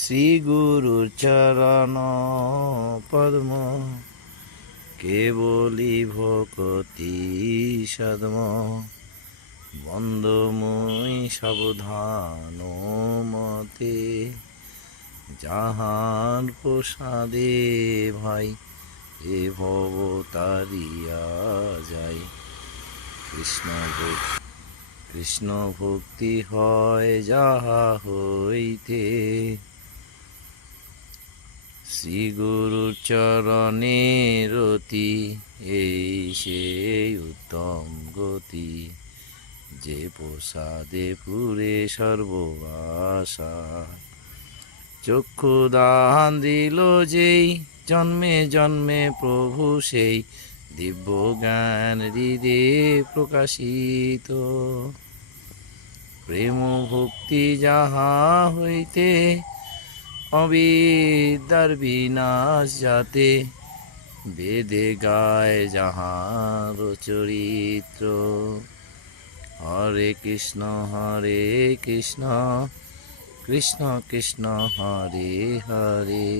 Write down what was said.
শ্রী গুরুর চরণ পদ্ম কেবলি ভকতি সদ্ম বন্দমুই সাবধান মতে যাহার প্রসাদে ভাই এ ভব তারিয়া যায়। কৃষ্ণ ভক্তি হয় যাহা হইতে শ্রী গুরুর চরণে রতি এই সেই উত্তম গতি যে প্রসাদে পুরে সর্ববাসা। চক্ষু দান দিল যেই জন্মে জন্মে প্রভু সেই দিব্য জ্ঞান হৃদে প্রকাশিত। প্রেম ভক্তি যাহা হইতে অবিদ্যার বিনাশ যাতে বেদে গায় যাহার চরিত্র। হরে কৃষ্ণ কৃষ্ণ কৃষ্ণ হরে হরে।